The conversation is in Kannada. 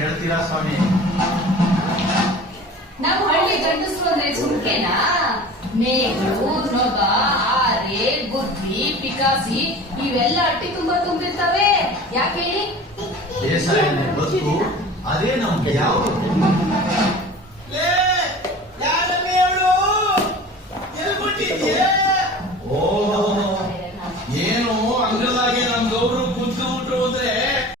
ಹೇಳ್ತೀರಾ ಸ್ವಾಮಿ? ನಾವು ಹಳ್ಳಿ ಗಂಡಸರು ಅಂದ್ರೆ ಸುಮ್ಕೆನಾ? ಮೇಗಳು, ನೊಗ, ಆರೆ, ಗುದ್ಲಿ, ಪಿಕಾಸಿ ಇವೆಲ್ಲ ಅಟ್ಟಿ ತುಂಬಾ ತುಂಬಿರ್ತವೆ. ಯಾಕೆ ಹೇಳಿ? ಬೇಸಾಯ ಬದುಕು ಅದೇ ನಮ್ಗೆ ಯಾವುದು